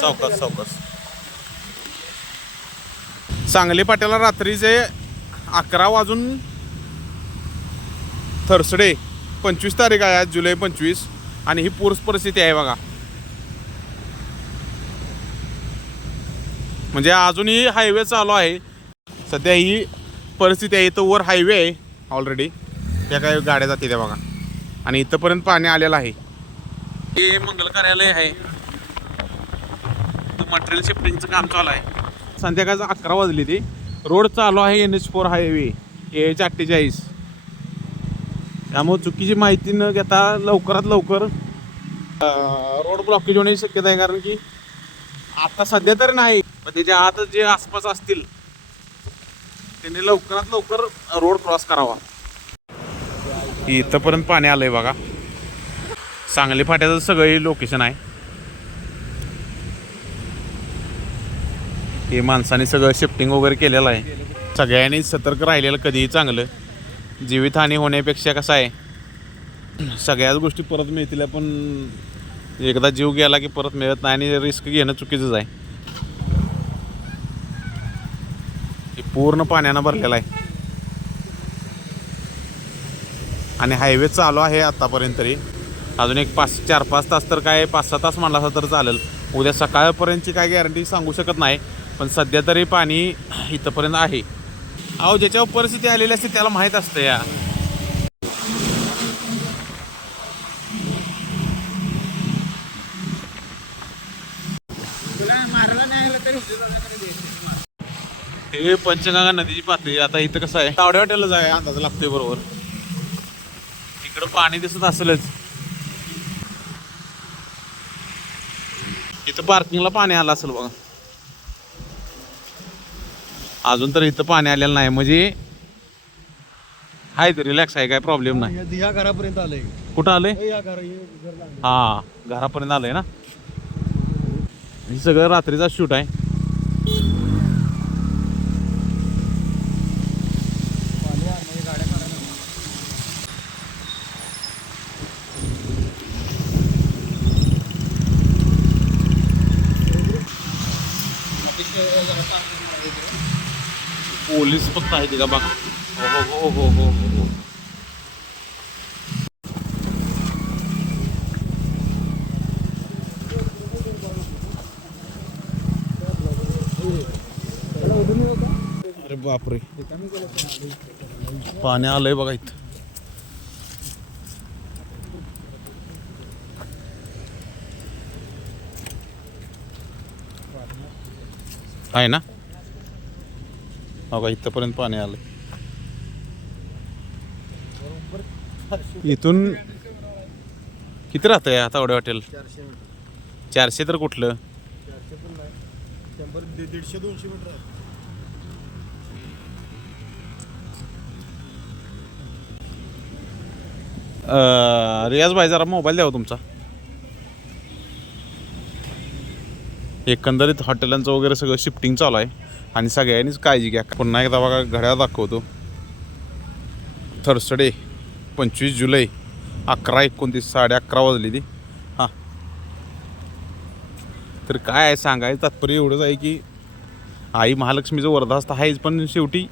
सावकाश सावकाश सांगली पाट्याला रात्रीचे अकरा वाजून थर्सडे पंचवीस तारीख आहे आज जुलै पंचवीस आणि ही पूर परिस्थिती आहे बघा. म्हणजे अजूनही हायवे चालू आहे. सध्या ही परिस्थिती आहे इथं वर हायवे आहे ऑलरेडी त्या काही गाड्या जाते त्या बघा. आणि इथंपर्यंत पाणी आलेलं आहे. हे मंगल कार्यालय आहे. मटेरियल शिफ्टिंगचं काम चालू आहे. संध्याकाळचं अकरा वाजली ती. रोड चालू आहे N H four highway H अठ्ठेचाळीस. त्यामुळे चुकीची माहिती न घेता लवकरात लवकर रोड ब्लॉकेज होण्याची शक्यता आहे कारण की आता सध्या तरी नाही पण त्याच्या आत जे आसपास असतील त्यांनी लवकरात लवकर रोड क्रॉस करावा. इथंपर्यंत पाणी आलं आहे बघा. सांगली फाट्याचं सगळं लोकेशन आहे. हे माणसाने सगळं शिफ्टिंग वगैरे केलेलं आहे. सगळ्यांनी सतर्क राहिलेलं कधीही चांगलं. जीवितहानी होण्यापेक्षा कसं आहे सगळ्याच गोष्टी परत मिळतील पण एकदा जीव गेला की परत मिळत नाही आणि रिस्क घेणं चुकीचंच आहे. हे पूर्ण पाण्यानं भरलेलं आहे. आणि हायवे चालू आहे आत्तापर्यंत तरी. अजून एक पाच चार पाच तास तर काय पाच सहा तास म्हणला असं तर चालेल. उद्या सकाळपर्यंतची काय गॅरंटी सांगू शकत नाही. पण सध्या तरी पाणी इथंपर्यंत आहे. अहो ज्याच्यावर परिस्थिती आलेली असते त्याला माहीत असतं या. हे पंचगंगा नदीची पातळी आता इथं कसं आहे? तावड्या हॉटेलच जाय अंदाज लागतोय बरोबर. इकडं पाणी दिसत असेलच. इथं पार्किंगला पाणी आलं असेल बघा. अजून तर इथं पाणी आलेलं नाही. म्हणजे आहे ते रिलॅक्स आहे काय प्रॉब्लेम नाही. या घरापर्यंत आलंय. कुठं आलंय? या घर हे घर लागलं. हा घरापर्यंत आलंय ना? हे सगळं रात्रीचा शूट आहे. पोलीस फक्त आहे का हो हो हो हो हो हो अरे बापरे. पाणी आलंय बघा इथं. आहे ना? हो का इथंपर्यंत पाणी आलं इथून किती राहतं आहे आता एवढ्या हॉटेल? चारशे तर कुठलं? दीडशे दोनशे मीटर रियाज भाई जरा मोबाईल द्यावा तुमचा. एकंदरीत हॉटेलांचं वगैरे सगळं शिफ्टिंग चालू आहे. आणि सगळ्यांनीच काळजी घ्या. पुन्हा एकदा बघा घड्याळ दाखवतो. थर्सडे पंचवीस जुलै अकरा एकोणतीस साडे अकरा वाजली ती. हां. तर काय आहे सांगायचं? तात्पर्य एवढंच आहे की आई महालक्ष्मीचं वरदास्त आहेच पण शेवटी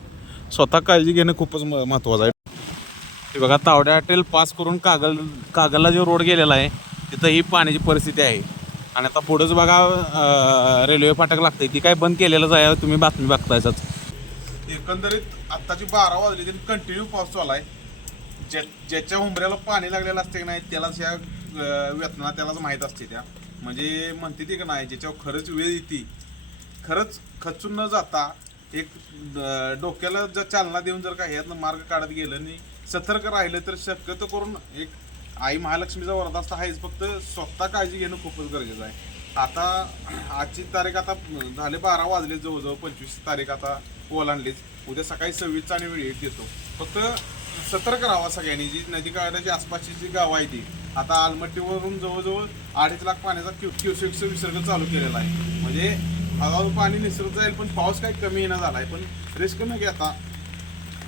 स्वतः काळजी घेणं खूपच म- महत्त्वाचं आहे. हे बघा तावड्या हॉटेल पास करून कागल कागलला जो रोड गेलेला आहे तिथं ही पाण्याची परिस्थिती आहे. आणि आता पुढंच बघा रेल्वे फाटक लागतंय. ती काय बंद केलेलंच आहे तुम्ही बातमी बघतायच एकंदरीत आत्ताची बारा वाजली तरी कंटिन्यू पाऊस चालू आहे ज्या ज्याच्या उंबऱ्याला पाणी लागलेलं असते की नाही त्यालाच या व्यथना त्यालाच माहीत असते त्या. म्हणजे म्हणते ती का नाही ज्याच्यावर खरंच वेळ येते खरंच खचून न जाता एक डोक्याला जर चालना देऊन जर का ह्यातनं मार्ग काढत गेलं आणि सतर्क राहिलं तर शक्यतो करून एक आई महालक्ष्मीचा वरदास्त आहेच फक्त स्वतः काळजी घेणं खूपच गरजेचं आहे. आता आजची तारीख आता झाले बारा वाजले जवळजवळ पंचवीस तारीख आता ओलांडलीच उद्या सकाळी सव्वीसचा आणि वेळ येतो फक्त सतर्क राहावा सगळ्यांनी जी नदी काळाची आसपासची जी गावं आहे ती. आता आलमट्टीवरून जवळजवळ अडीच लाख पाण्याचा क्यू क्युसेक्स विसर्ग चालू केलेला आहे. म्हणजे हळूहळू पाणी निसरत जाईल पण पाऊस काही कमी येणं झाला आहे पण रिस्क न घेता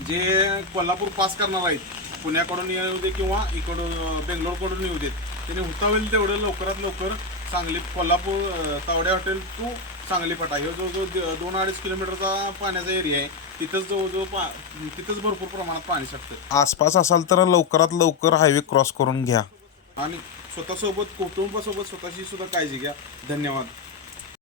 जे कोल्हापूर पास करणार आहेत पुण्याकडून येऊ दे किंवा इकडून बेंगलोरकडून येऊ देत. त्याने होता होईल तेवढं लवकरात लवकर सांगली कोल्हापूर अं, तावडे हॉटेल टू सांगली फाटा ह्यो जवळजवळ दोन अडीच किलोमीटरचा पाण्याचा एरिया आहे तिथंच जवळजवळ पा तिथंच भरपूर प्रमाणात पाणी शकतं. आसपास असाल तर लवकरात लवकर हायवे क्रॉस करून घ्या. आणि स्वतःसोबत कुटुंबासोबत स्वतःची सुद्धा काळजी घ्या. धन्यवाद.